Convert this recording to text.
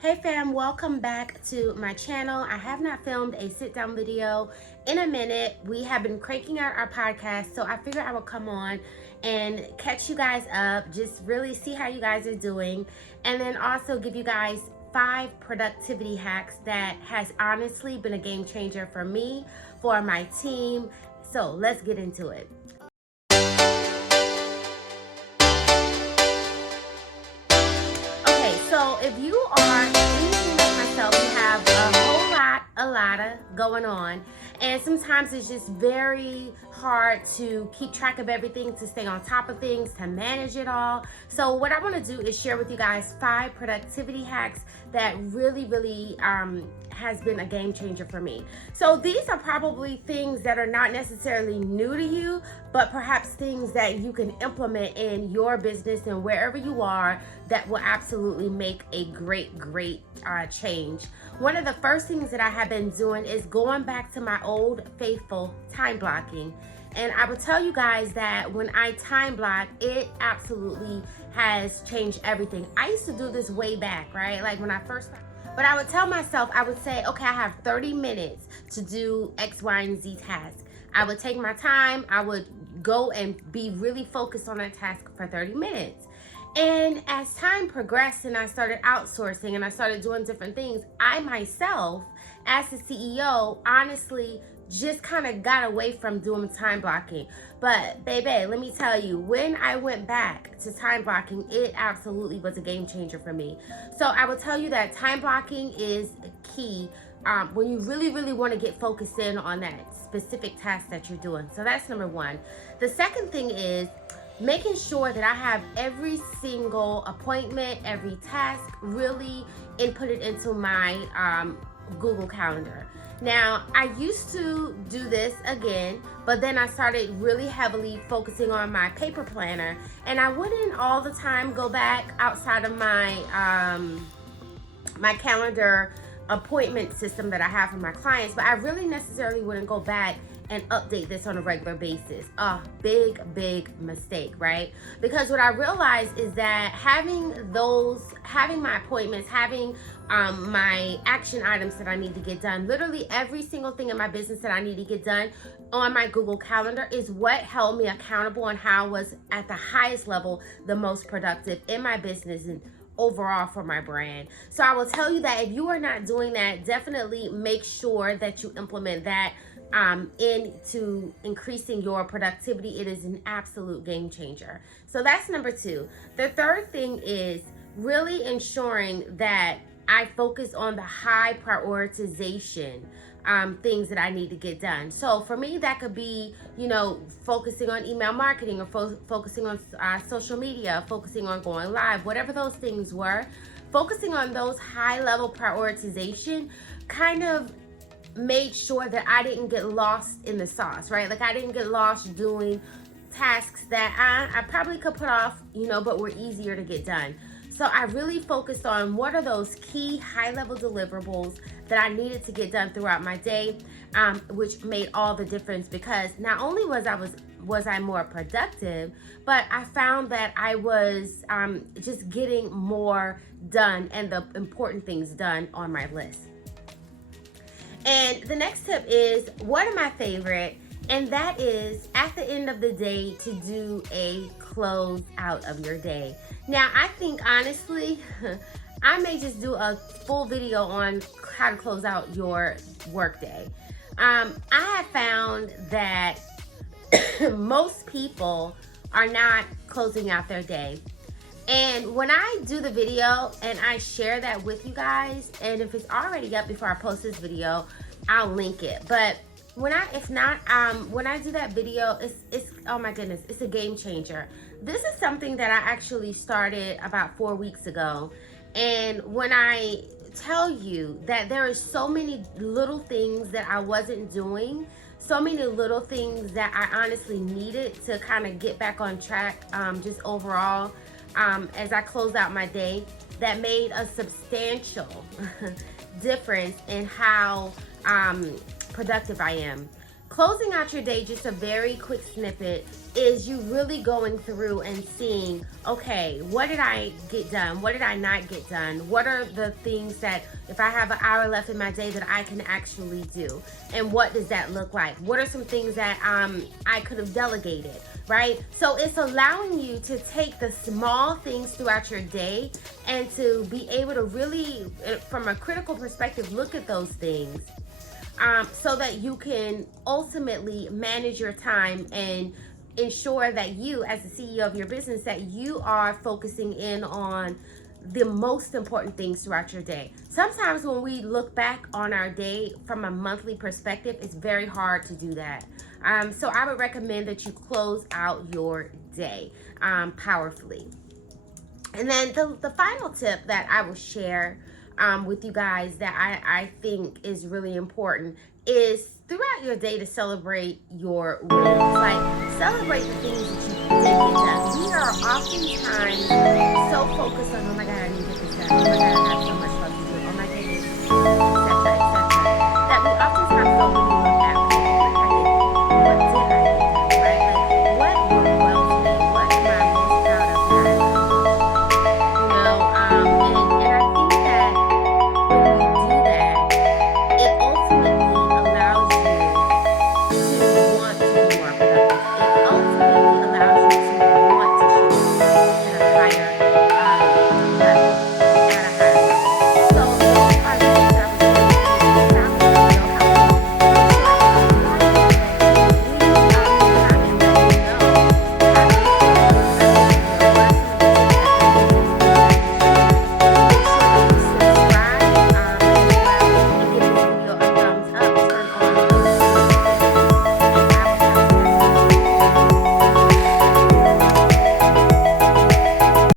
Hey fam, welcome back to my channel. I have not filmed a sit down video in a minute. We have been cranking out our podcast, so I figured I would come on and catch you guys up, just really see how you guys are doing, and then also give you guys 5 productivity hacks that has honestly been a game changer for me, for my team. So let's get into it. Okay, so if you are anything like myself, you have a lot of going on, and sometimes it's just very hard to keep track of everything, to stay on top of things, to manage it all. So what I want to do is share with you guys 5 productivity hacks that really has been a game changer for me. So these are probably things that are not necessarily new to you, but perhaps things that you can implement in your business and wherever you are that will absolutely make a great change. One of the first things that I have been doing is going back to my old faithful time blocking. And I will tell you guys that when I time block, it absolutely has changed everything. I used to do this way back, right? Like when I first, but I would tell myself, I would say, okay, I have 30 minutes to do X, Y, and Z task. I would take my time, I would go and be really focused on that task for 30 minutes. And as time progressed and I started outsourcing and I started doing different things, I myself, as the CEO, honestly just kind of got away from doing time blocking. But baby, let me tell you, when I went back to time blocking, it absolutely was a game changer for me. So I will tell you that time blocking is key when you really want to get focused in on that specific task that you're doing. So that's number one. The second thing is making sure that I have every single appointment, every task really inputted into my Google Calendar. Now, I used to do this again, but then I started really heavily focusing on my paper planner, and I wouldn't all the time go back outside of my calendar appointment system that I have for my clients, but I really necessarily wouldn't go back and update this on a regular basis. Big mistake, right? Because what I realized is that having my appointments, having my action items that I need to get done, literally every single thing in my business that I need to get done on my Google Calendar is what held me accountable on how I was at the highest level, the most productive in my business and overall for my brand. So I will tell you that if you are not doing that, definitely make sure that you implement that into increasing your productivity. It is an absolute game changer. So that's number 2. The third thing is really ensuring that I focus on the high prioritization things that I need to get done. So for me, that could be, focusing on email marketing or focusing on social media, focusing on going live, whatever those things were. Focusing on those high level prioritization kind of made sure that I didn't get lost in the sauce, right? Like I didn't get lost doing tasks that I probably could put off, but were easier to get done. So I really focused on what are those key high-level deliverables that I needed to get done throughout my day, which made all the difference, because not only was I more productive, but I found that I was just getting more done and the important things done on my list. And the next tip is one of my favorite, and that is at the end of the day to do a close out of your day. Now, I think honestly, I may just do a full video on how to close out your workday. I have found that most people are not closing out their day. And when I do the video and I share that with you guys, and if it's already up before I post this video, I'll link it. But when I do that video, it's oh my goodness, it's a game changer. This is something that I actually started about 4 weeks ago. And when I tell you that there are so many little things that I wasn't doing, so many little things that I honestly needed to kind of get back on track, just overall, as I close out my day, that made a substantial difference in how productive I am. Closing out your day, just a very quick snippet, is you really going through and seeing, okay, what did I get done? What did I not get done? What are the things that, if I have an hour left in my day, that I can actually do? And what does that look like? What are some things that I could have delegated, right? So it's allowing you to take the small things throughout your day and to be able to really, from a critical perspective, look at those things, so that you can ultimately manage your time and ensure that you, as the CEO of your business, that you are focusing in on the most important things throughout your day. Sometimes when we look back on our day from a monthly perspective, it's very hard to do that. So I would recommend that you close out your day powerfully. And then the final tip that I will share with you guys that I think is really important is throughout your day to celebrate your wins. Like, celebrate the things that you did get done. We are oftentimes so focused on, oh my God, I need to get this done. Oh my God, I have